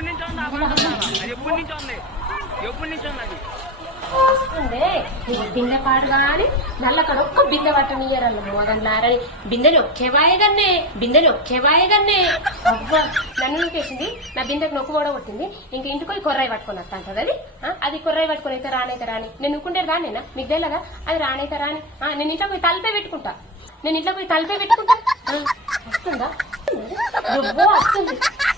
ఎప్పటి నుంచి ఉంది అది ఎప్పటి నుంచి ఉంది? ఎప్పటి నుంచి ఉంది అది? బిందె పాడు కానీ నల్లక్కడ ఒక్క బిందె పట్టనియ్యరల్ల మోదన్నారని బిందెని ఒక్కే వాయగన్నే బిందెని ఒక్కే వాయగన్నే అవ్వా నన్ను నూకేసింది నా బిందెకు నొక్కు కూడా కొట్టింది. ఇంక ఇంటికి పోయి కొర్రాయి పట్టుకొని వస్తా అంటది అది? అది కొర్రాయి పట్టుకొని అయితే రానైతే రాని. నేను నుక్కుంటే రానేనా మీకు తెలియదా అది రానైతే రాని. నేను ఇంట్లో పోయి తలపే పెట్టుకుంటా. నేను ఇంట్లో పోయి తలపే పెట్టుకుంటా. వస్తుందా? వస్తుంది.